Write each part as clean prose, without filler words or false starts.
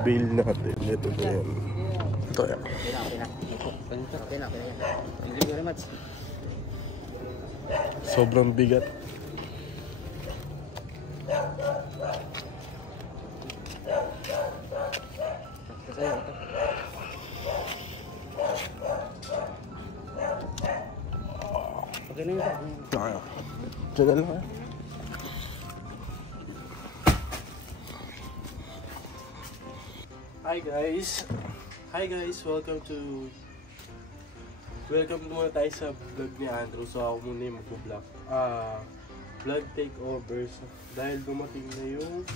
bail natin. Ito na yan. Ito yan. Thank you very much. Sobrang bigat. Okay na yun. Diyan na lang ha. Hi guys, welcome muna tayo sa vlog ni Andrew. So ako muna yung mag-vlog vlog takeover dahil dumating na yung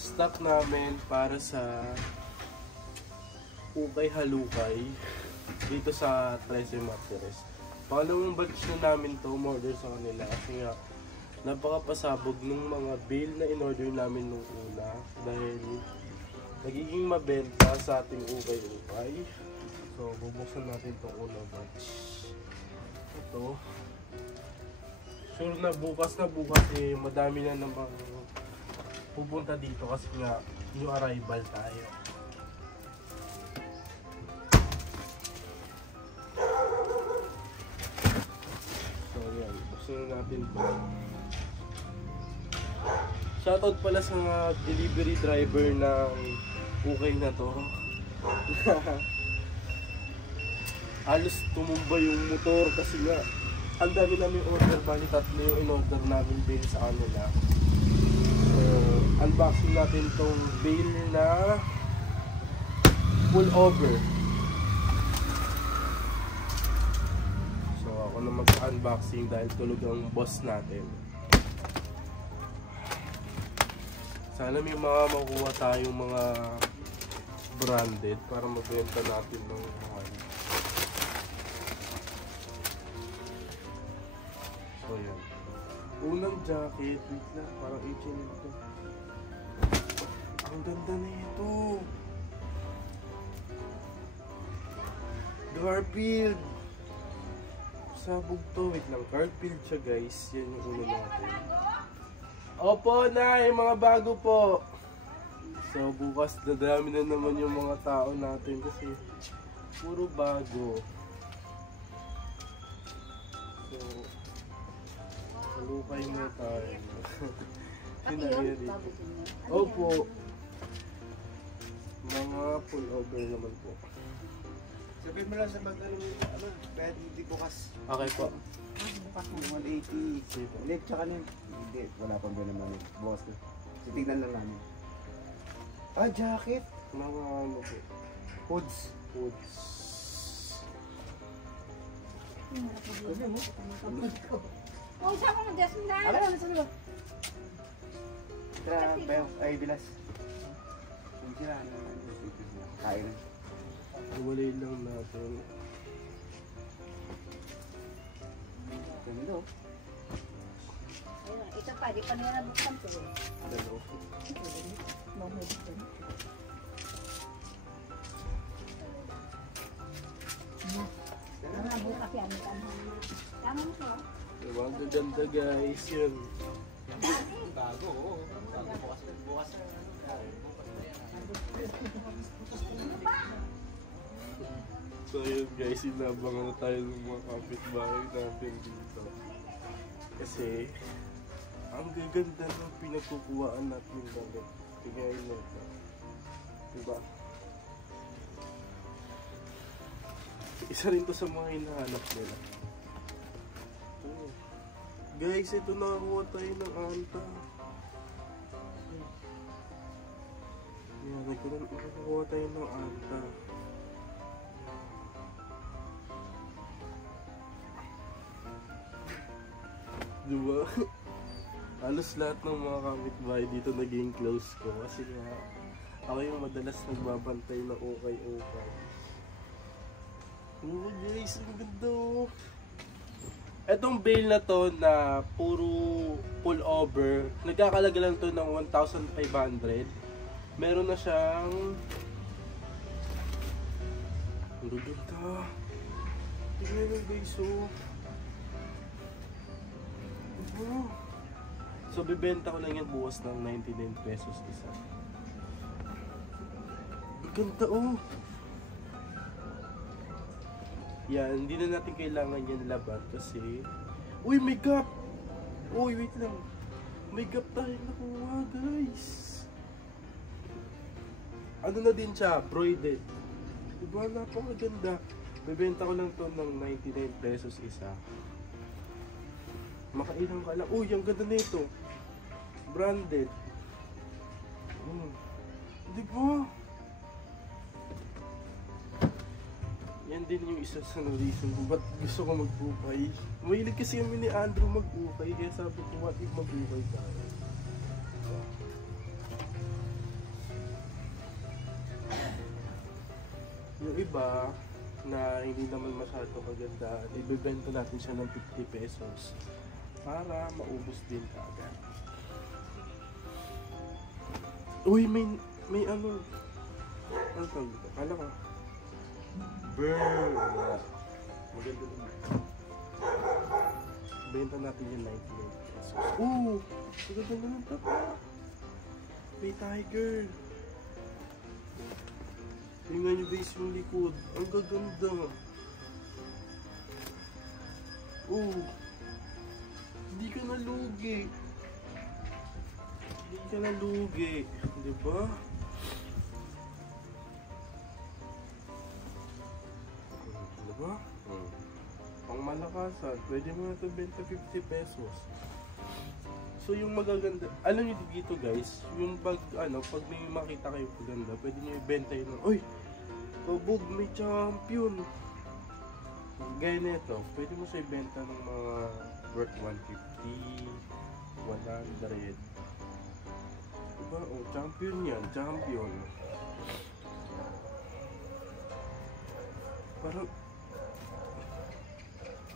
stock namin para sa Ukay Halukay dito sa 13 Martires. Pangalawang batch na namin to umorder sa kanila kasi nga napakapasabog nung mga bill na in-order namin nung una dahil nagiging mabenta sa ating ukay-ukay. So, bubuksan natin itong unang batch. Ito. Sure na bukas eh, madami na namang pupunta dito kasi nga new arrival tayo. So, yan. Buksan natin ito. Shoutout pala sa mga delivery driver ng ukay na to. Halos tumumba yung motor kasi nga ang dami namin order, bali tatlo yung in-order namin bail sa kanila. So, unboxing natin tong bail na full over. So, ako na mag-unboxing dahil tulog ang boss natin. Sana may mga makuha tayong mga branded para magbenta natin ng mga. So yan. Unang jacket, wait lang, parang H&M ito. Ang ganda na ito. Garfield. Sabog to, wait lang, Garfield siya guys. Yan yung ulo natin. Opo na, yung mga bago po. So bukas dadami na naman yung mga tao natin kasi puro bago. So halukay na tayo. Sinagaya dito. Opo. Mga pull over naman po. Sabihin mo lang sa ano, pwede hindi bukas. Okay po. Bukas mo 180. Hindi, tsaka na yun. Hindi, wala pang gano'n naman. Bukas na. Titignan lang namin. Ah, jacket. Mga ano po. Hoods. Kasi mo? Oh, saan mo Diyos mo na? Ano na sa loob? Tara, Bel. Ay, Bilas. Kung sila, kain. Iwalay lang natin. Ganito. Ito pa, di pa nila nabuksan ko. Dalaw. Bukas yan. Tama mo siya. Diba? Gaganda guys. Yun. Bago, oo. Bukas. So yun guys, inabangan na tayo ng mga kapitbahay natin dito. Kasi, ang gaganda ng pinagkukuhaan natin ng damit. Tingnan nyo ito. Diba? Isa rin to sa mga hinahanap nila. Oh. Guys, ito nakakuha tayo ng anta. Yan, nakakuha tayo ng anta. Diba? Halos lahat ng mga kapitbahay dito naging close ko kasi nga ako yung madalas nagbabantay na ukay-ukay. Oh guys, ang ganda oh. Etong bail na to na puro pull over, nagkakalaga lang to ng 1,500. Meron na siyang ang ganda. Tingnan nyo guys oh. So bibenta ko lang yan bukas ng 99 pesos isa. Ganda oh. Yan, hindi na natin kailangan yan laban kasi... Uy, may gap! Uy, wait lang. May gap tayo nakuha, guys. Ano na din siya? Broided. Diba? Napakaganda. Bibenta ko lang to ng 99 pesos isa. Makailang ka lang. Uy, ang ganda na ito. Branded. Diba? Yan din yung isa sa reason kung ba't gusto ko mag-ukay. Mahilig kasi kami ni Andrew mag-ukay, kaya sabi ko, what if mag-ukay tayo? Yung iba, na hindi naman masyado kaganda, ibibenta natin siya ng 50 pesos para maubos din agad. Uy, may ano tawag dito? Kala ka? Burn! Maganda naman. Benta natin yung 99 pesos. Ooh! Maganda naman ito. May tiger. Tingnan nyo guys yung likod. Ang gaganda. Ooh! Hindi ka nalugi. Hindi ka nalugi. Diba? Diba? Pang malakasan, pwede mo na ito benta 50 pesos. So yung magaganda, alam nyo dito guys, yung pag may makita kayo maganda, pwede nyo ibenta yun. Uy! Kabog, may champion! Gaya nito, pwede mo siya ibenta ng mga worth 150, 100. Diba? Oh, champion yan, champion. Parang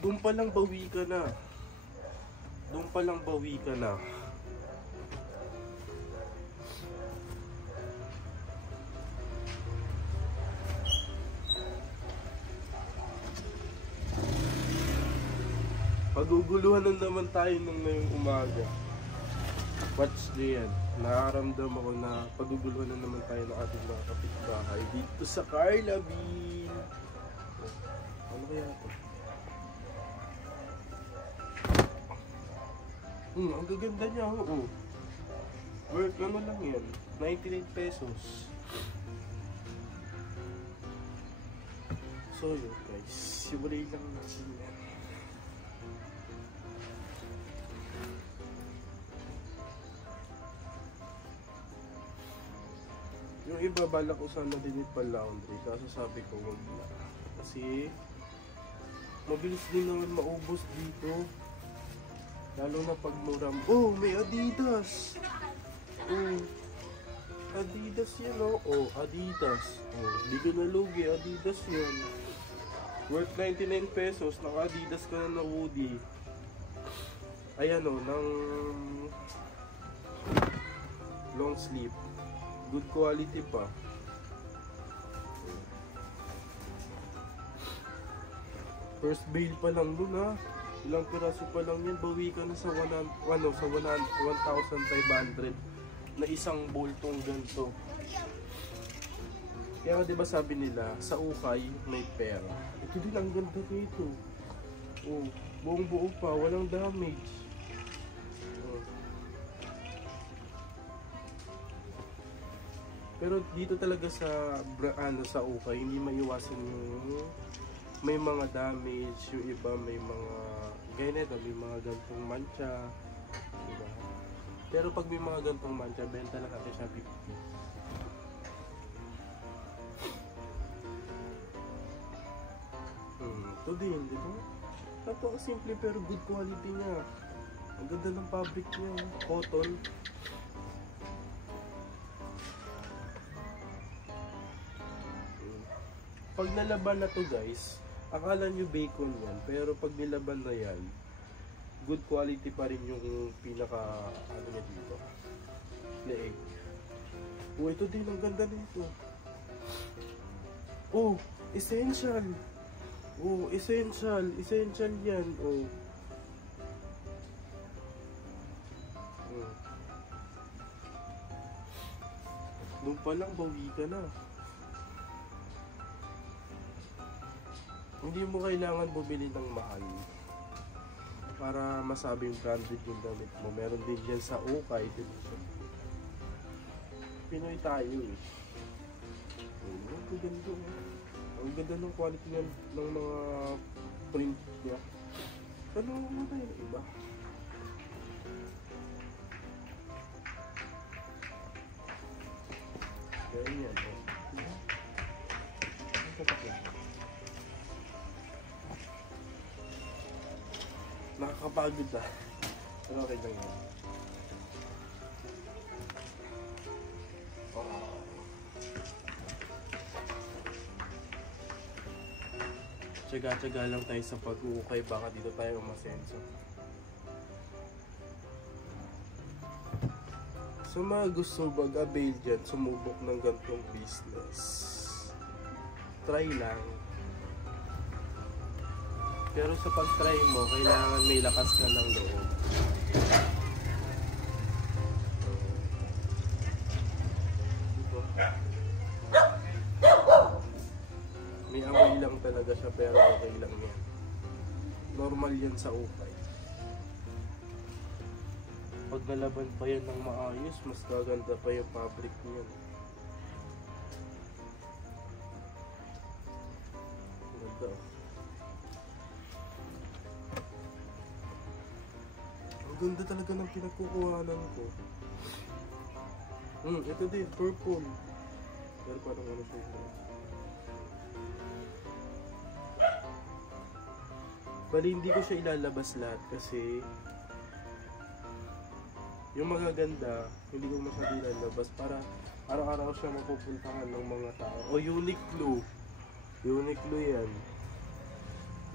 doon pa lang bawi ka na. Doon pa lang bawi ka na. Paguguluhan na naman tayo nung ngayong umaga. Watch nyo yan. Nakaramdam ako na paguguluhan na naman tayo ng ating mga kapitbahay dito sa Carla Bean. Ano kaya ito? Ang gaganda niya, oo. Worth ano lang yan? 99 pesos. So yun guys, simulan lang natin yan. Yung iba balak ko sana din pa-laundry, kaso sabi ko wag na. Kasi mabilis din naman maubos dito. Lalo na pag muram. Oh, may Adidas. Oh, Adidas yan oh. Oh, Adidas. Oh, di ka nalugi. Adidas yan. Worth 99 pesos. Naka-Adidas ka na hoodie. Ayan oh, ng long sleeve. Good quality pa. First bail pa lang dun ha. Ilang piraso pa lang yan, bawi ka na sa 1,500 na isang boltong ganito. Kaya diba sabi nila, sa ukay may pera. Ito din ang ganda nito. Oh, buong buo pa, walang damage. Oh. Pero dito talaga sa sa ukay, hindi maiwasan yung may mga damage, yung iba may mga ganito, may mga gantong mancha, diba? Pero pag may mga gantong mancha, benta lang natin siya 50. Ito din, diba? Napaka-simple pero good quality niya. Ang ganda ng fabric niya, cotton. Pag nalaban na to guys, akala nyo bacon yan, pero pag nilaban na yan, good quality pa rin yung pinaka, ano niya dito, leeg. Oh, ito din, ang ganda nito. Oh, essential. Oh, essential. Essential yan, oh. Doon pa lang, bawi ka na. Hindi mo kailangan bumili ng mahal para masabing branded yung damit mo. Meron din dyan sa Okay Division. Pinoy tayo eh. Ang ganda. Ang ganda ng quality ng mga print niya. Ano mo tayo iba? Ganyan o. Ang kapatid. Nakakapagod na. Pero okay lang yan. Tsaga-tsaga lang tayo sa pag-uukay, baka dito tayo umasenso. Sa mga gusto mag-avail dyan, sumubok ng ganitong business, try lang. Pero sa pag-try mo, kailangan may lakas ka ng loob. May amoy lang talaga siya pero okay lang yan. Normal yan sa ukay. Pag nalaban pa yan ng maayos, mas gaganda pa yung fabric niyan. Ganda. Ang ganda talaga ng pinagkukuhanan ko. Ito din, purple. Pero parang ano siya yun. Bali, hindi ko siya ilalabas lahat kasi yung magaganda, hindi ko masyado ilalabas para araw-araw siya mapupuntahan ng mga tao. O Uniqlo. Uniqlo yan.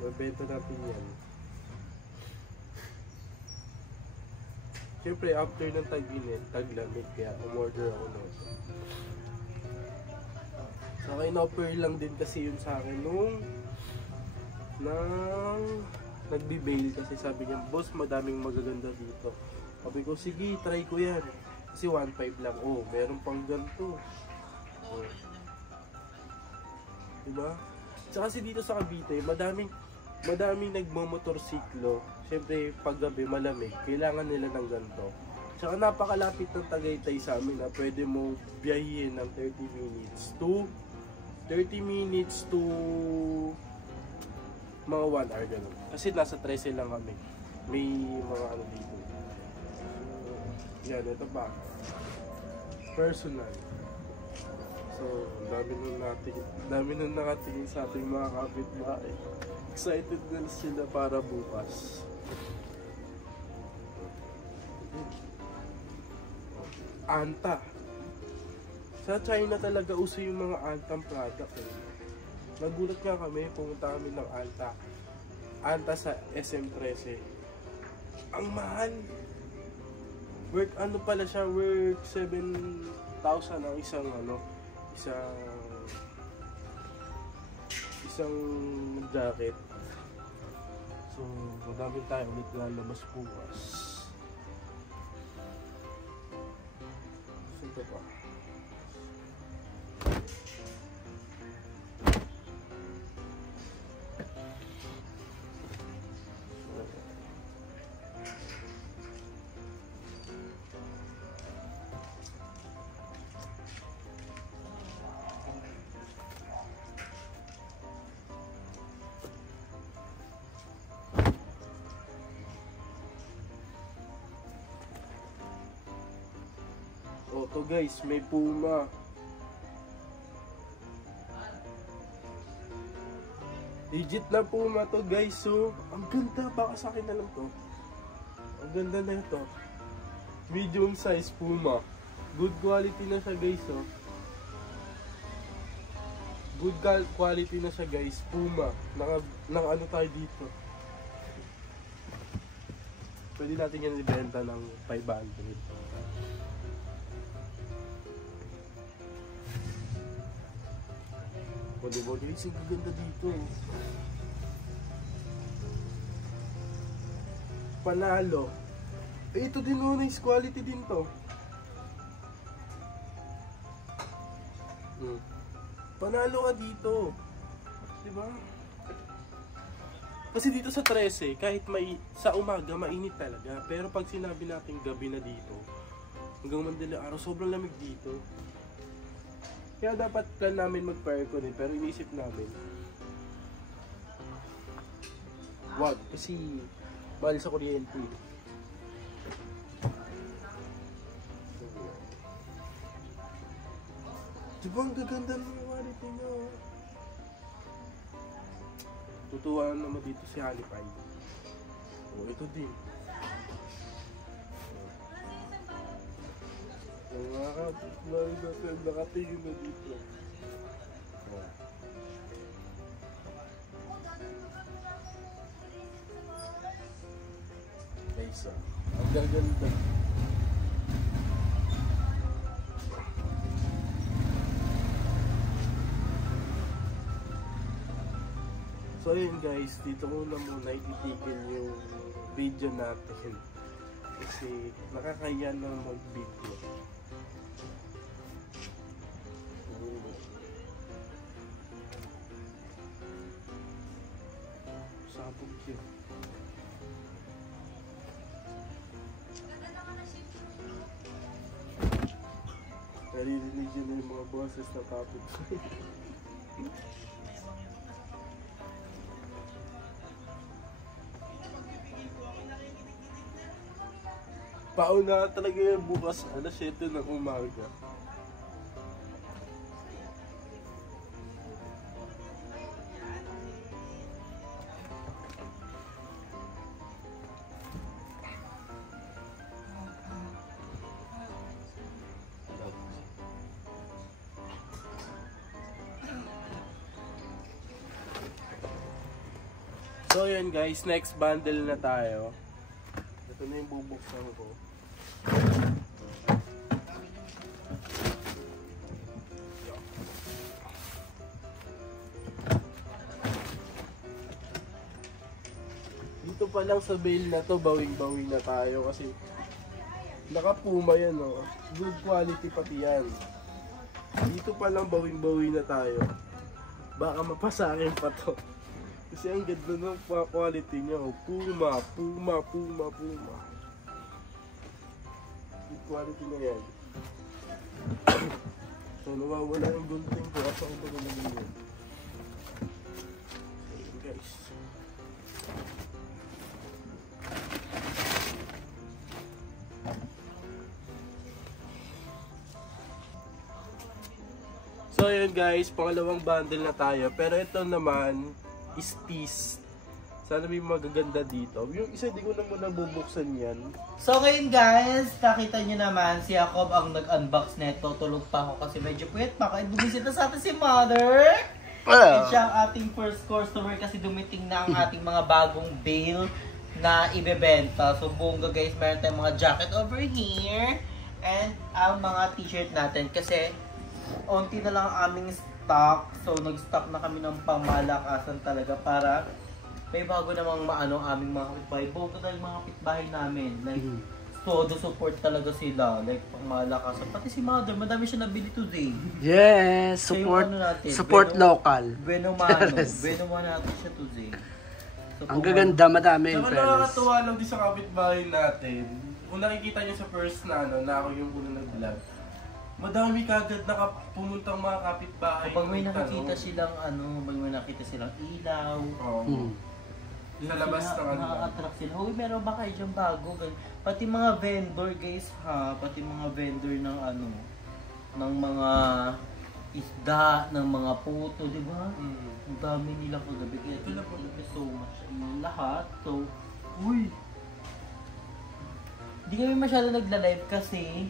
Mabenta natin yan. Siyempre, after ng tag-init, tag-lamig, kaya umorder ako nito. Saka in-offer lang din kasi yun sa akin nung nagbi-bail kasi sabi niya, boss, madaming magaganda dito. Sabi ko, sige, try ko yan. Kasi 1.5 lang. Oh, meron pang ganito. Oh. Diba? Tsaka kasi dito sa Cavite, madaming nagmamotorsiklo. Siyempre, pag gabi malamig, kailangan nila ng ganito. Tsaka napakalapit ng Tagaytay sa amin na pwede mo biyahin ng 30 minutes to mga 1 hour gano'n. Kasi nasa 13 lang kami. May mga ano dito. So, yan, ito pa. Personal. So, dami nun nakatingin sa ating mga kapitbahay. Excited na sila para bukas. Anta. Sa China talaga uso yung mga Antang product eh. Nagulat nga kami, pumunta kami ng Anta sa SM13. Ang mahal. Worth ano pala siya, worth 7,000 ang isang jacket. So, madami tayo ulit lalabas bukas. So, ito pa. O to guys, may Puma. Legit na Puma to guys. So, ang ganda. Baka sa akin na lang to. Ang ganda na ito. Medium size Puma. Good quality na siya guys. Oh. Good quality na siya guys. Puma. Naka ano tayo dito. Pwede natin yan ibenta ng 500. Body guys, ang ganda dito. Panalo. Eh, ito din nice quality din to. Panalo ka dito. Diba? Kasi dito sa 13, kahit sa umaga, mainit talaga. Pero pag sinabi natin gabi na dito, hanggang madaling araw, sobrang lamig dito. Kaya dapat plan namin mag-aircon pero iniisip namin, wag, kasi mahal sa kuryente. Diba ang gaganda ng quality nyo? Tutuwa naman dito si Halipay. O, ito din. Ang mga kapitbahay natin nakatingin na dito. Guys, ang gaganda. So ayun guys, dito ko na muna ititigil yung video natin. Kasi nakakaya na mag-video. Sabog yun. Naririnig yun yung mga boses na tapos. Pauna talaga yung bukas, alas 7 ng umaga. So yun guys, next bundle na tayo. Ito na yung bubuksan ko. Dito pa lang sa bale na to, bawing-bawing na tayo kasi naka-Puma yan, oh. Good quality pati yan. Dito pa lang bawing-bawing na tayo. Baka mapasakin pa to. Kasi ang ganda ng quality niya, oh. Puma. Good quality na yan. So nawawala yung gunting ko at ako ba naman yun. So yun guys. So yun guys, pangalawang bundle na tayo. Pero ito naman is tease. Sana may magaganda dito. Yung isa di ko na muna bubuksan yan. So ngayon guys, nakita nyo naman si Jacob ang nag-unbox neto. Tulog pa ako kasi medyo puyat pa. Kaya bumisita sa atin si Mother. At siya ang ating first customer kasi dumiting na ang ating mga bagong bale na ibebenta. So bongga guys, meron tayong mga jacket over here. And ang mga t-shirt natin kasi onti na lang ang aming stock. So nag-stock na kami ng pangmalakasan talaga para may bago namang maano aming mga kapitbahay. Boto dahil mga kapitbahay namin. Like, todo support talaga sila. Like, pangmalakasan. Pati si Mother, madami siya nabili today. Yes, support ano natin, support local. Benomano natin siya today. So, ang gaganda, madami yung friends. Saka nakakatuwa lang din sa kapitbahay natin. Kung nakikita nyo sa first na ako yung unang nag-vlog. Madami kagad pumuntang mga kapitbahay. Kapag may nakikita silang pag may nakita silang ilaw. Sa labas ng nakaka-attract sila. Uy, meron ba kayo dyan bago? Pati mga vendor guys ha, pati mga vendor ng ng mga isda, ng mga puto, di ba? Ang dami nila kagabi. Kaya thank you so much. Lahat. So, uy! Hindi kami masyado nagla-live kasi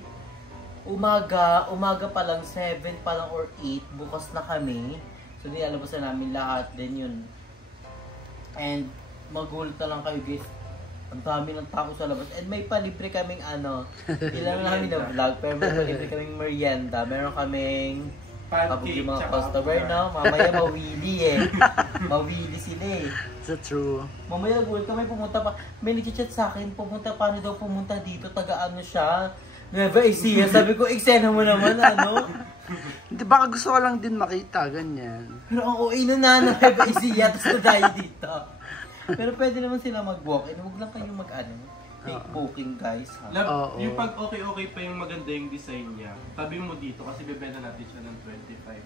umaga pa lang, 7 pa lang or 8, bukas na kami. So, nilalabasan namin lahat din yun. And, magulat na lang kayo guys. Ang dami ng tao sa labas. And may palibre kaming ilan namin na vlog, pero may palibre kaming merienda. Meron kaming kapag yung mga customer, no? Mamaya mawili Mawili sila eh. That's true. Mamaya gulat kami pumunta pa. May nag-chat sa akin, paano daw pumunta dito, taga siya. Nueva Ecija. Sabi ko, eksena mo naman, Hindi, baka gusto ko lang din makita, ganyan. Pero ang OA na Nueva Ecija, tapos na tayo dito. Pero pwede naman sila mag-walk-in. Huwag lang kayong take booking guys ha. Love, yung pag okay pa yung maganda yung design niya, tabi mo dito kasi bebenta natin siya ng 25.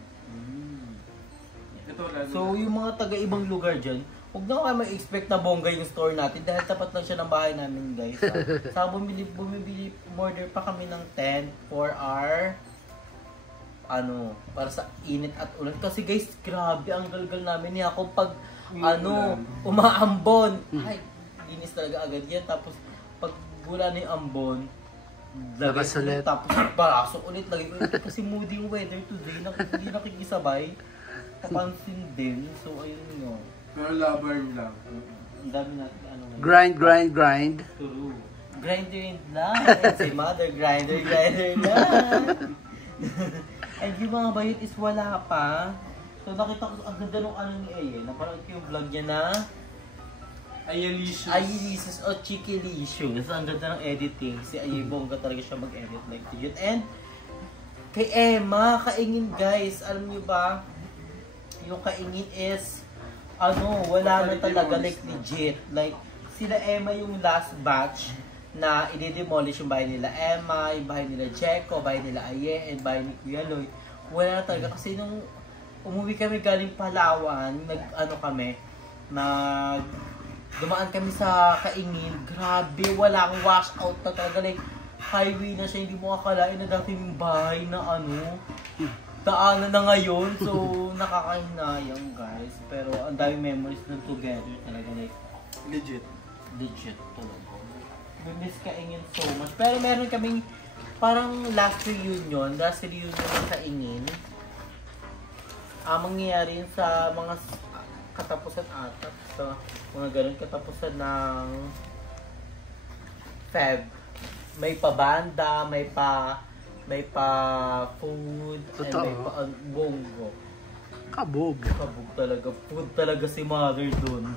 Ito, lalo So yung mga taga-ibang lugar dyan, huwag na kayo mag-expect na bongga yung store natin dahil tapat lang siya ng bahay namin guys. Sa bumili, order pa kami ng tent for our para sa init at ulan. Kasi guys, grabe ang galgal namin niya. Kung pag umaambon, ay, linis talaga agad yan. Tapos pag wala na yung ambon, Labas ulit. Tapos barasok ulit, lagay ulit. Kasi moody yung weather today, hindi nakikisabay. Kapansin din. So ayun yun. pero lover lang. Ang dami natin ngayon. Grind. True. Grinder lang. Si mother, grinder lang. And yung mga bayot is wala pa. So nakita ko ang ganda nung ni Aye. Napanood ko yung vlog niya na Ayelicious o Chikilicious. Ang ganda ng editing. Si Aye bongga talaga siya mag-edit like yun. And kay Emma, kaingin guys. Alam niyo ba? Yung kaingin is wala na talaga like legit. Like sila Emma yung last batch na i-demolish yung bahay nila Emma, yung bahay nila Checo, bahay nila Aye, and bahay ni Kuya Lloyd. Wala na talaga kasi nung umuwi kami galing Palawan, dumaan kami sa Kaingin, grabe, walang wash out na talaga. Like, highway na siya, hindi mo akalain na dati yung bahay na daanan na ngayon. So, nakakahinayang guys. Pero ang daming memories na together talaga. Like, Legit talaga. Miss Kaingin so much. Pero meron kaming parang last reunion ng Kaingin. Mangyayari yun sa mga katapusan ata. Sa mga ganun katapusan ng Feb. May pa banda, may pa food, Totoo. and may pa bongo. Kabog Talaga. Food talaga si mother dun.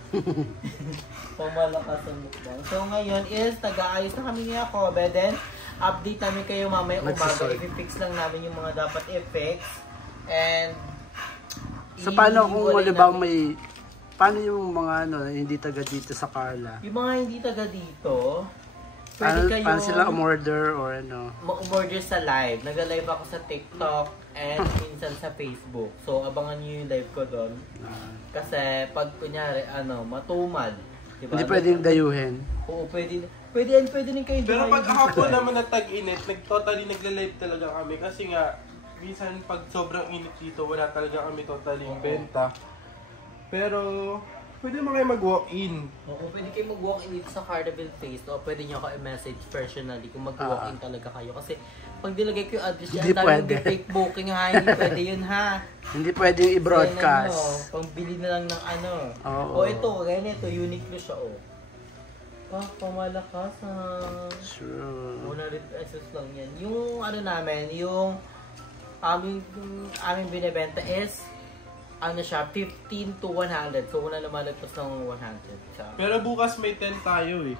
Pamalakas ang mukbang. So ngayon is, nag-aayos na kami ni Jacobe. Then, update namin kayo mamaya umaga. I-fix lang namin yung mga dapat i-fix. And, So paano kung halimbawa paano yung mga hindi taga dito sa Carla? yung mga hindi taga dito, pwede kayo Paano sila umorder or ma-umorder sa live. Nag-live ako sa TikTok and minsan sa Facebook. So, abangan nyo yung live ko doon. Kasi, pag kunyari, matumad. Diba? Hindi pwedeng dayuhin. Oo, pwede din kayo. Pero pag hapon naman na tag-init, totally nagla-live talaga kami. Kasi nga, minsan pag sobrang init dito, wala talaga kami totally benta. Pero, pwede mo kayo mag-walk-in. Oo, pwede kayo mag-walk-in dito sa Carnival Face o pwede nyo ako i-message personally kung mag-walk-in talaga kayo. Kasi pag nilagay ko yung address yan, Hindi dahil pwede. fake booking ha, hindi pwede yun ha. Hindi pwedeng i-broadcast. Pangbili na lang ng Oo. O ito, ganito, Uniqlo siya pamalakas Sure. 100 pesos lang yan. Yung namin, yung aming binibenta is siya, 15 to 100. So, wala lumalagpas ng 100. So, Pero bukas may 10 tayo eh.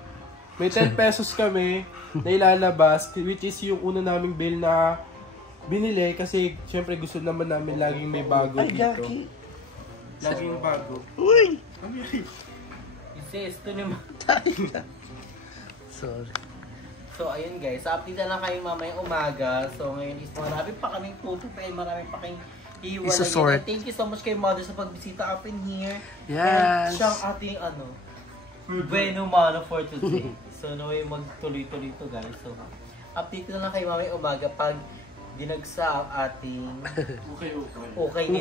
May 10 pesos kami na ilalabas, which is yung una naming bill na binili kasi syempre gusto naman namin laging may bago dito. Laging bago. Uy! sis, ito naman. Sorry. So, ayun guys. Update na lang kayo mamayang umaga. So, ngayon is marami pa kaming tutupain. Marami pa kayong iiwalay. Isusort. Thank you so much kay Mother sa pagbisita up in here. Yes. And siyang ating bueno mano for today. So, naway magtuloy-tuloy to guys. So, update na lang kayo mamayang umaga pag dinagsa ang ating Ukay ni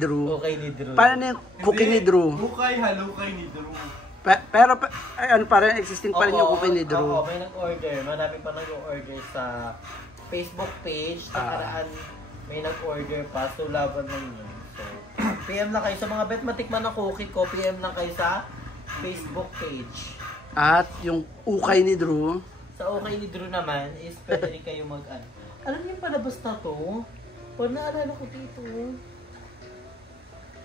Drew. Okay ni Drew. Paano na yung cookie ni Drew? Halukay ni Drew. Pero pa rin, existing pa rin yung cookie ni Drew. Oo, may nag-order. Marami pa nag-order sa Facebook page. Nakaraan may nag-order pa. So, laban lang yun. So, PM lang kayo. Sa mga bet matikman na cookie ko, PM lang kayo sa Facebook page. At yung ukay ni Drew. Sa okay ni Drew naman is pwede rin kayo alam niyo yung palabas na to? Pag naalala ko dito.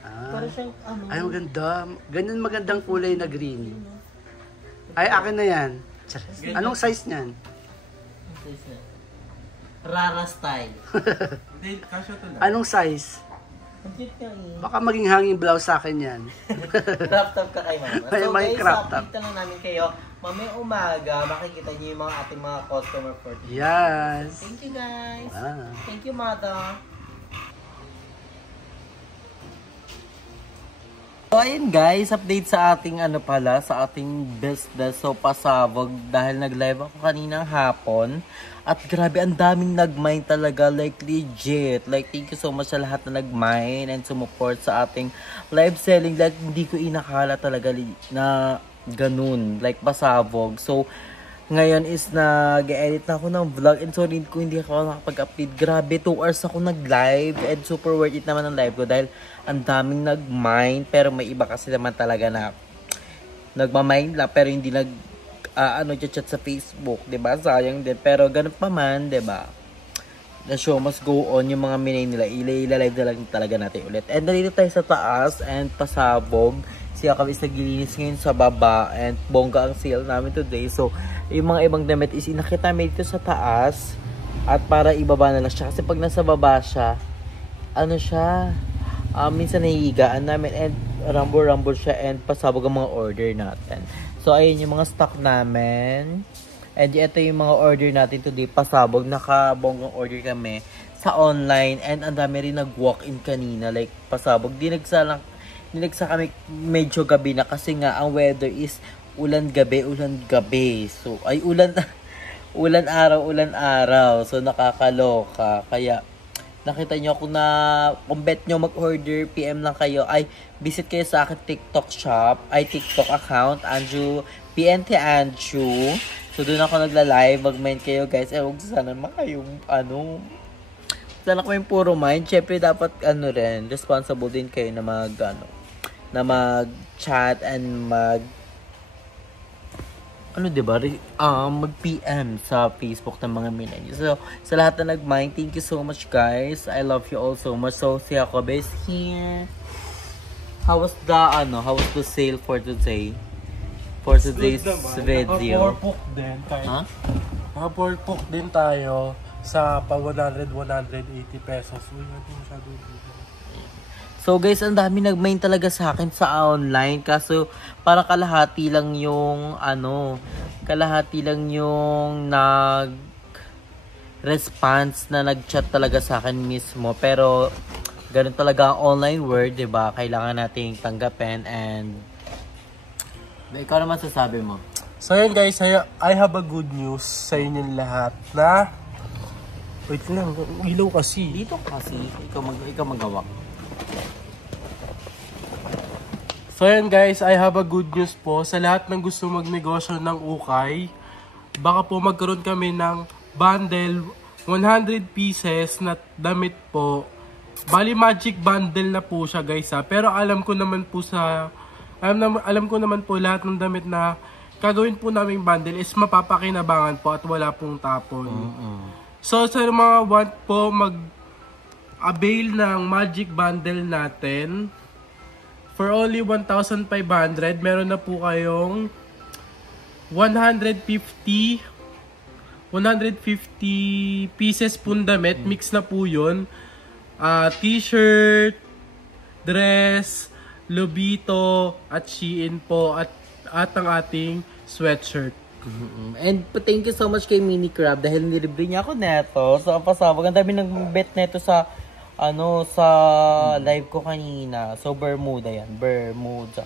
Para siyang Ay, maganda. Ganyan magandang kulay na green. Ay, akin na yan. Anong size niyan? Anong size na? Rara style. Hindi, kasya to lang. Anong size? Ang cute nga eh. Baka maging hanging blouse sa akin yan. Crop top ka kay mama. May So mga guys, crop top. update lang namin kayo. Mamaya umaga, makikita niyo yung mga ating mga customer for today. Yes. Thank you guys. Ah. Thank you, mother. So ayun guys, update sa ating sa ating business. So pasabog dahil nag-live ako kaninang hapon. At grabe, ang daming nag-mine talaga, like legit. Like thank you so much sa lahat na nag-mine and sumuport sa ating live selling. Like hindi ko inakala talaga na ganun, like pasabog. So ngayon is nag-edit na ako ng vlog and sorry ko hindi ako nakapag-update. Grabe, 2 hours ako nag-live and super worth it naman ang live ko dahil ang daming nag-mine. Pero may iba kasi naman talaga na nagmamine lang pero hindi chat sa Facebook, 'di ba? Sayang din. Pero ganun pa man, 'di ba? The show must go on. Yung mga minay nila ila-live na lang talaga natin ulit. And dito tayo sa taas and pasabog. Siya kami is naglilinis ngayon sa baba and bongga ang sale namin today. So, yung mga ibang damit is inakita namin dito sa taas at para ibaba na lang siya. Kasi pag nasa baba siya, minsan nahihigaan namin and rumble siya and pasabog ang mga order natin. So, ayun yung mga stock namin. And ito yung mga order natin today. Pasabog, nakabonggang order kami sa online and ang dami rin nag-walk-in kanina. Like, pasabog. Dinagsa kami medyo gabi na kasi nga ang weather is ulan gabi. So, ay ulan araw. So, nakakaloka. Kaya, nakita nyo kung bet nyo mag-order, PM lang kayo. Ay, visit kayo sa akin TikTok account, PNT Anju. So, doon ako nagla-live. Mag-mind kayo, guys. Huwag sana makayong, sana ko yung puro mind. Siyempre, dapat, responsible din kayo na mag-chat and mag-PM sa Facebook ng mga minay. So, sa lahat na nag-mind, thank you so much, guys. I love you all so much. So, si Jacob is here. How was the sale for today? For today's video. Naka-porpok din tayo. Ha? Naka-porpok din tayo sa pa 180 pesos. Uy, hindi masyado dito. So guys, ang dami nag-main talaga sa akin sa online. Kaso parang kalahati lang yung nag-response na nag-chat talaga sa akin mismo. Pero ganun talaga ang online world, 'di ba? Kailangan nating tanggapin and ikaw naman sasabi mo. So yun guys, I have a good news sa inyong lahat na wait lang, ilaw kasi. Dito kasi ikaw magawa. So yun guys, I have a good news po sa lahat ng gusto magnegosyo ng ukay. Baka po magkaroon kami ng bundle 100 pieces na damit po. Bali magic bundle na po siya guys ha. Pero alam ko naman po lahat ng damit na gagawin po naming bundle is mapapakinabangan po at wala pong tapon. So sa mga want po mag-avail ng magic bundle natin, for only 1,500, meron na po kayong 150 pieces pong damit. Mix na po yun. T-shirt, dress, Lobito, at Shein po, at ang ating sweatshirt. And thank you so much kay Mini Crab dahil nilibre niya ako neto. So, pasabog. Ang dami nag-bet neto sa live ko kanina. So, Bermuda yan. Bermuda.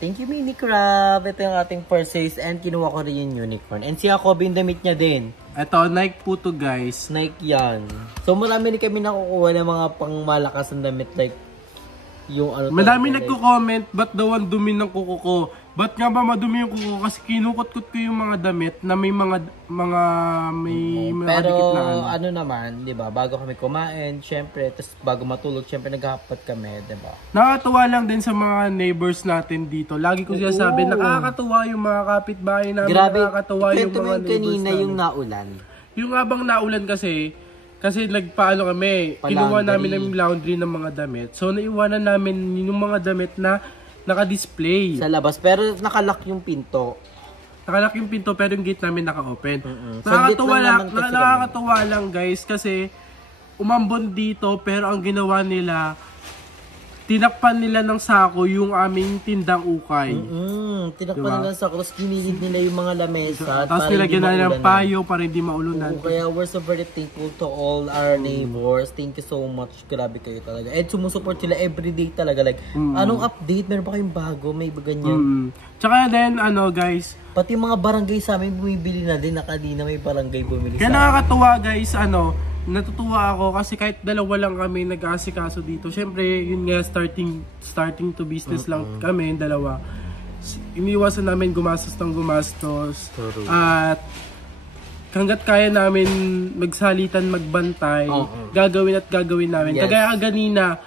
Thank you, Mini Crab. Ito yung ating purchase and kinuha ko rin yung unicorn. And si Jacob, yung damit niya din. Ito, Nike po to guys. Nike yan. So, marami rin kami nakukuha ng mga pangmalakas ng damit like yung madami nagko-comment, ba't daw ang dumi ng kuko ko? Ba't nga ba madumi yung kuko? Kasi kinukot-kot ko yung mga damit na may mga pero dikit na naman, 'di ba? Bago kami kumain, syempre, tapos bago matulog, syempre naghahapat kami, 'di ba? Nakakatuwa lang din sa mga neighbors natin dito. Lagi ko sinasabi, nakakatuwa yung mga kapitbahay namin. Grabe, nakakatuwa yung mga neighbors kanina namin. yung naulan. Yung abang naulan kasi nagpaano kami, kinuha namin ng laundry ng mga damit. So naiwanan namin yung mga damit na naka-display sa labas, pero nakalock yung pinto. Nakalock yung pinto pero yung gate namin naka-open. Nakakatuwa lang guys kasi umambon dito pero ang ginawa nila tinakpan nila ng sako yung aming tindang ukay. Tinakpan Diba? nila sa cross, kinilid nila yung mga lamesa. Tapos nilagyan na ng payo para hindi maulunan. Kaya we're so very thankful to all our neighbors. Thank you so much. Grabe kayo talaga. And sumusupport sila everyday talaga. Like, anong update? Meron pa kayong bago? May ganyan. Tsaka then, guys, Pati mga barangay sa amin bumibili na din. Nakadina may barangay bumili kaya sa amin. nakakatuwa guys, natutuwa ako kasi kahit dalawa lang kami nag-aasikaso dito. Siyempre, yun nga, starting to business lang kami, dalawa. Iniwasan namin gumastos ng gumastos. At hanggat kaya namin magsalitan, magbantay, gagawin namin. Yes. Kagaya kanina,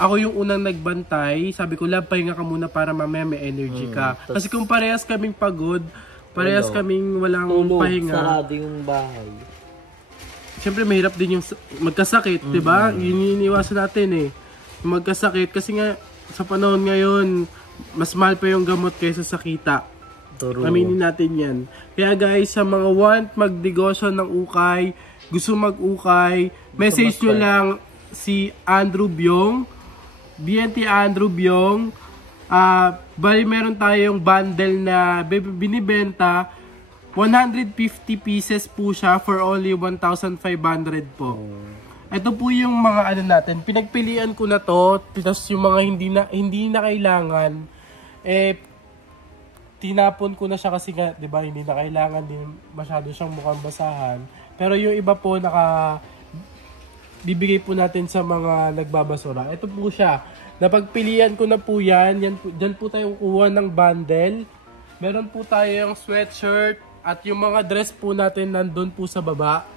ako yung unang nagbantay. Sabi ko, lab, pahinga ka muna para mamaya may energy ka. Kasi kung parehas kaming pagod, parehas kaming walang pahinga. Sarado yung bahay. Siyempre, mahirap din yung magkasakit, di ba? Yun yung iniwasan natin yung magkasakit. Kasi nga, sa panahon ngayon, mas mahal pa yung gamot kaysa sa kita. Aminin natin yan. Kaya guys, sa mga want magnegosyo ng ukay, gusto mag-ukay, message nyo lang si Andrew Byong, BNT Andrew Byong. Bali meron tayong bundle na binibenta. 150 pieces po siya for only 1,500 po. Ito po yung mga natin. Pinagpilian ko na to, tapos yung mga hindi na kailangan, tinapon ko na siya kasi nga, 'di ba, hindi na kailangan din masyado siyang mukhang basahan. Pero yung iba po bibigay po natin sa mga nagbabasura. Ito po siya. Napagpilian ko na po yan. Diyan po tayo kuha ng bundle. Meron po tayong sweatshirt at yung mga dress po natin nandun po sa baba.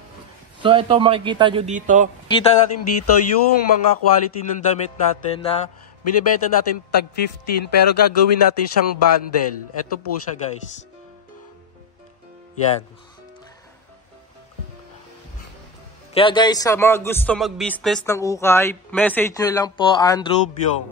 So ito makikita nyo dito. Kita natin dito yung mga quality ng damit natin na binibenta natin tag 15 pero gagawin natin siyang bundle. Ito po siya guys. Yan. Kaya guys, sa mga gusto mag-business ng ukay, message nyo lang po Andrew Byong.